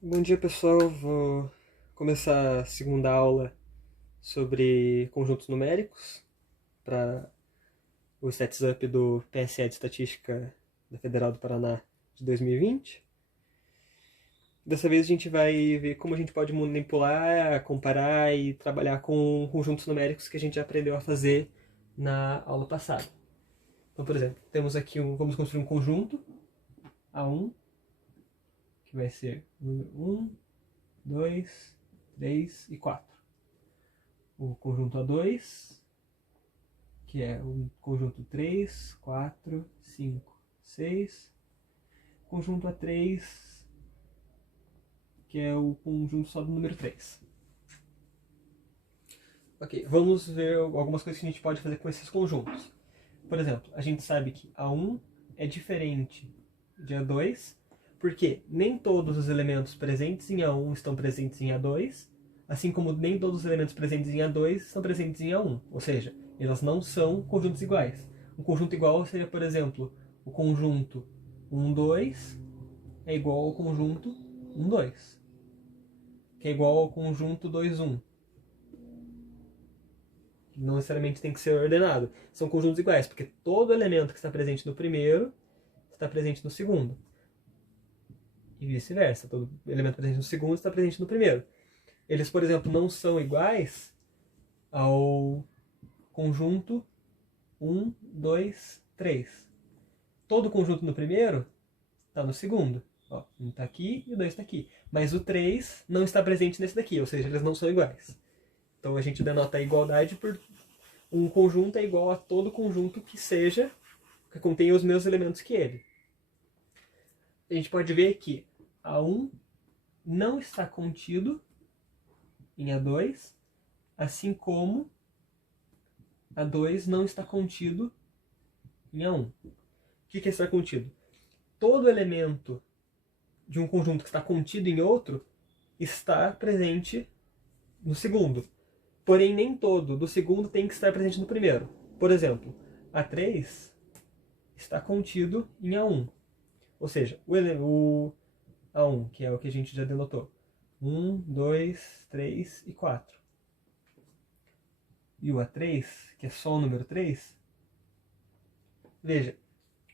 Bom dia, pessoal. Vou começar a segunda aula sobre conjuntos numéricos para o Stats Up do PSE de Estatística da Federal do Paraná de 2020. Dessa vez a gente vai ver como a gente pode manipular, comparar e trabalhar com conjuntos numéricos que a gente já aprendeu a fazer na aula passada. Então, por exemplo, temos aqui vamos construir um conjunto A1, que vai ser o número 1, 2, 3 e 4. O conjunto A2, que é o conjunto 3, 4, 5, 6. Conjunto A3, que é o conjunto só do número 3. Ok, vamos ver algumas coisas que a gente pode fazer com esses conjuntos. Por exemplo, a gente sabe que A1 é diferente de A2, porque nem todos os elementos presentes em A1 estão presentes em A2, assim como nem todos os elementos presentes em A2 estão presentes em A1. Ou seja, elas não são conjuntos iguais. Um conjunto igual seria, por exemplo, o conjunto 1, 2 é igual ao conjunto 1, 2, que é igual ao conjunto 2, 1. Não necessariamente tem que ser ordenado. São conjuntos iguais, porque todo elemento que está presente no primeiro está presente no segundo. E vice-versa. Todo elemento presente no segundo está presente no primeiro. Eles, por exemplo, não são iguais ao conjunto 1, 2, 3. Todo conjunto no primeiro está no segundo. Ó, 1 está aqui e o 2 está aqui. Mas o 3 não está presente nesse daqui, ou seja, eles não são iguais. Então a gente denota a igualdade por um conjunto é igual a todo conjunto que contém os mesmos elementos que ele. A gente pode ver que A1 não está contido em A2, assim como A2 não está contido em A1. O que é estar contido? Todo elemento de um conjunto que está contido em outro está presente no segundo. Porém, nem todo do segundo tem que estar presente no primeiro. Por exemplo, A3 está contido em A1. Ou seja, o A1, que é o que a gente já denotou. 1, 2, 3 e 4. E o A3, que é só o número 3, veja,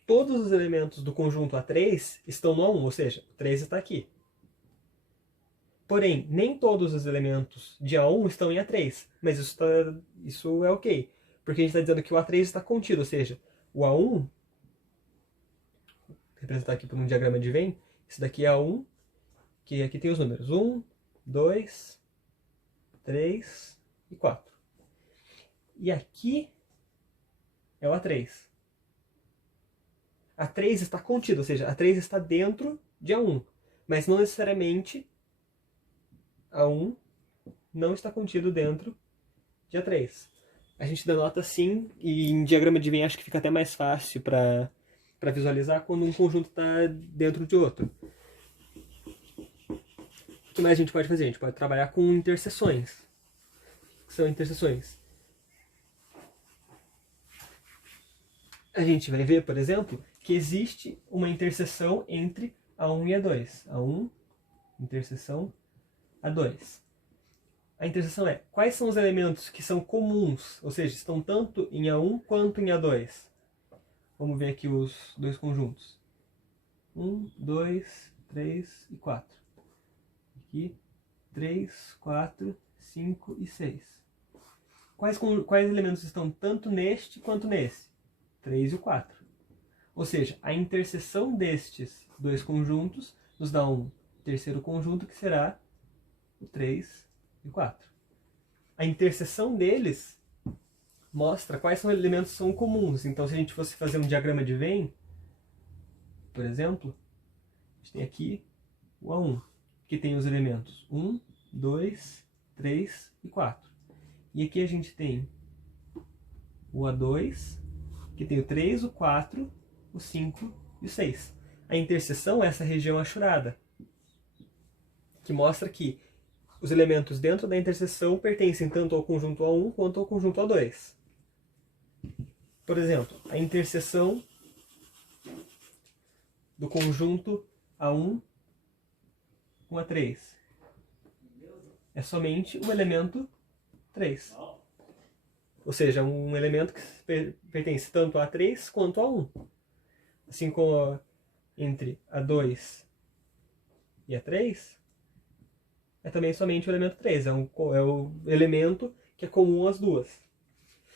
todos os elementos do conjunto A3 estão no A1, ou seja, o 3 está aqui. Porém, nem todos os elementos de A1 estão em A3, mas isso é ok, porque a gente está dizendo que o A3 está contido, ou seja, o A1, representar aqui por um diagrama de Venn, esse daqui é A1, que aqui tem os números 1, 2, 3 e 4. E aqui é o A3. A3 está contido, ou seja, A3 está dentro de A1, mas não necessariamente A1 não está contido dentro de A3. A gente denota assim, e em diagrama de Venn acho que fica até mais fácil para visualizar quando um conjunto está dentro de outro. O que mais a gente pode fazer? A gente pode trabalhar com interseções. O que são interseções? A gente vai ver, por exemplo, que existe uma interseção entre A1 e A2. A1, interseção A2. A interseção é quais são os elementos que são comuns, ou seja, estão tanto em A1 quanto em A2. Vamos ver aqui os dois conjuntos. 1, 2, 3 e 4. Aqui, 3, 4, 5 e 6. Quais elementos estão tanto neste quanto nesse? 3 e o 4. Ou seja, a interseção destes dois conjuntos nos dá um terceiro conjunto que será o 3 e o 4. A interseção deles mostra quais são os elementos que são comuns. Então, se a gente fosse fazer um diagrama de Venn, por exemplo, a gente tem aqui o A1, que tem os elementos 1, 2, 3 e 4. E aqui a gente tem o A2, que tem o 3, o 4, o 5 e o 6. A interseção é essa região achurada, que mostra que os elementos dentro da interseção pertencem tanto ao conjunto A1 quanto ao conjunto A2. Por exemplo, a interseção do conjunto A1 com A3? É somente o elemento 3. Ou seja, um elemento que pertence tanto a A3 quanto a 1. Assim como entre A2 e A3, é também somente o elemento 3. É o elemento que é comum às duas.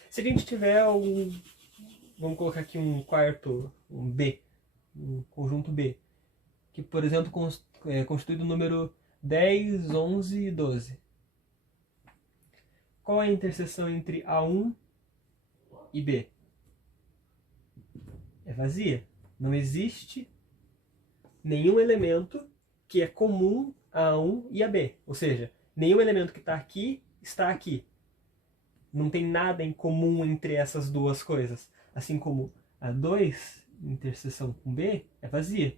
Se a gente tiver vamos colocar aqui um quarto, um B, um conjunto B, que, por exemplo, constitui do número 10, 11 e 12. Qual é a interseção entre A1 e B? É vazia. Não existe nenhum elemento que é comum a A1 e a B. Ou seja, nenhum elemento que está aqui. Não tem nada em comum entre essas duas coisas. Assim como A2, interseção com B, é vazia.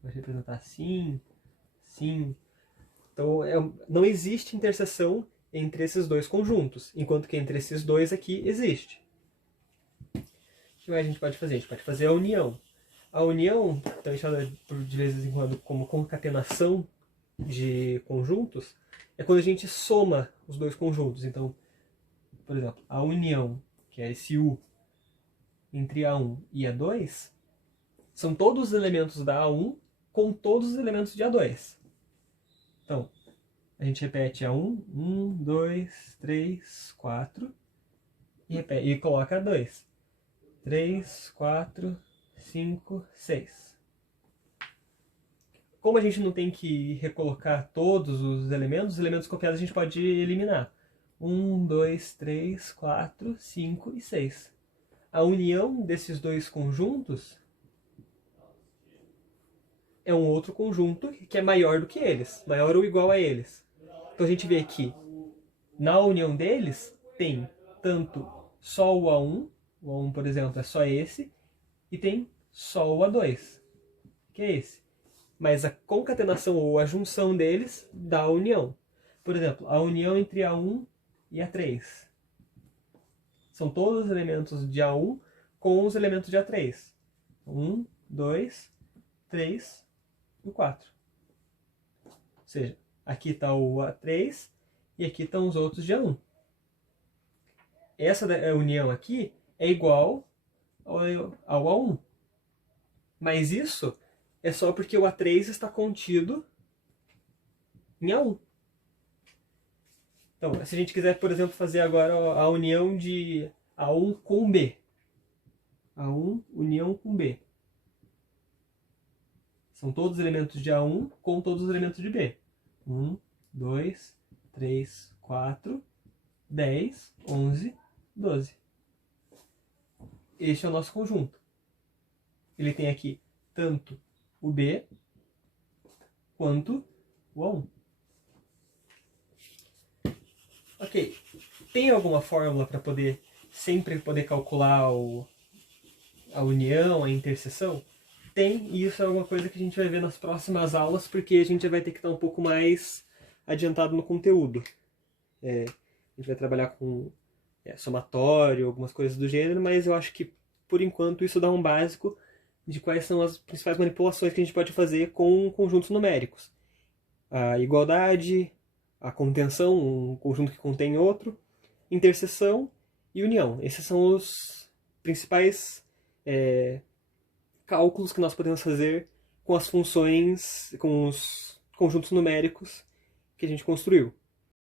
Vai representar assim, assim. Então, não existe interseção entre esses dois conjuntos, enquanto que entre esses dois aqui existe. O que mais a gente pode fazer? A gente pode fazer a união. A união, também chamada de vez em quando como concatenação de conjuntos, é quando a gente soma os dois conjuntos. Então, por exemplo, a união, que é esse U, entre A1 e A2, são todos os elementos da A1 com todos os elementos de A2. Então, a gente repete A1, 1, 2, 3, 4, e coloca A2. 3, 4, 5, 6. Como a gente não tem que recolocar todos os elementos copiados a gente pode eliminar. 1, 2, 3, 4, 5 e 6. A união desses dois conjuntos é um outro conjunto que é maior do que eles, maior ou igual a eles. Então a gente vê que na união deles tem tanto só o A1, por exemplo, é só esse, e tem só o A2, que é esse. Mas a concatenação ou a junção deles dá a união. Por exemplo, a união entre A1 e A3. São todos os elementos de A1 com os elementos de A3. 1, 2, 3 e 4. Ou seja, aqui está o A3 e aqui estão os outros de A1. Essa união aqui é igual ao A1. Mas isso é só porque o A3 está contido em A1. Então, se a gente quiser, por exemplo, fazer agora a união de A1 com B. A1 união com B. São todos os elementos de A1 com todos os elementos de B. 1, 2, 3, 4, 10, 11, 12. Este é o nosso conjunto. Ele tem aqui tanto o B quanto o A1. Ok. Tem alguma fórmula para sempre poder calcular a união, a interseção? Tem, e isso é uma coisa que a gente vai ver nas próximas aulas, porque a gente vai ter que estar um pouco mais adiantado no conteúdo. A gente vai trabalhar com somatório, algumas coisas do gênero, mas eu acho que, por enquanto, isso dá um básico de quais são as principais manipulações que a gente pode fazer com conjuntos numéricos. A igualdade, a contenção, um conjunto que contém outro, interseção e união. Esses são os principais cálculos que nós podemos fazer com as funções, com os conjuntos numéricos que a gente construiu.